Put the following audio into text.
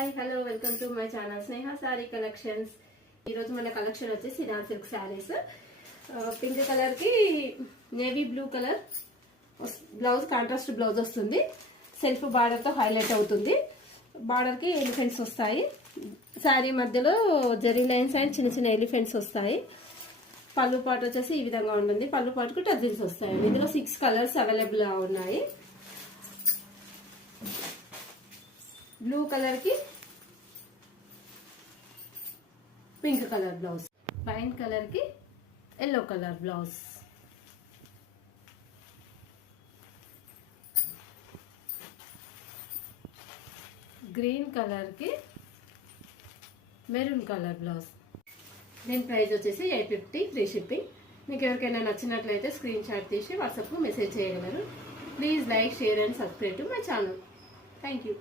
Hi hello welcome to my channel Sneha sorry collections. ఈరోజు మన collection వచ్చేసి నా సిల్క్ శారీస్. పింక్ కలర్ కి navy blue colour blouse, contrast blouse వస్తుంది. Self border తో హైలైట్ అవుతుంది. బార్డర్ కి ఎలిఫెంట్స్ వస్తాయి. శారీ మధ్యలో జరీ లైన్స్ అండ్ చిన్న చిన్న ఎలిఫెంట్స్ వస్తాయి. పళ్ళు పాటు వచ్చేసి ఈ విధంగా ఉంటుంది. పళ్ళు పాటుకు టజిల్స్ వస్తాయి. ఇందులో 6 కలర్స్ అవైలబుల్ గా ఉన్నాయి. బ్లూ కలర్ కి pink colour blouse, wine colour కి yellow colour blouse, green colour కి మెరూన్ కలర్ బ్లౌజ్. దీని ప్రైస్ వచ్చేసి 850 ఫ్రీ షిప్పింగ్. మీకు ఎవరికైనా నచ్చినట్లయితే స్క్రీన్ షాట్ తీసి వాట్సాప్ లో మెసేజ్ చేయగలరు. Please like, share and subscribe to my channel. Thank you.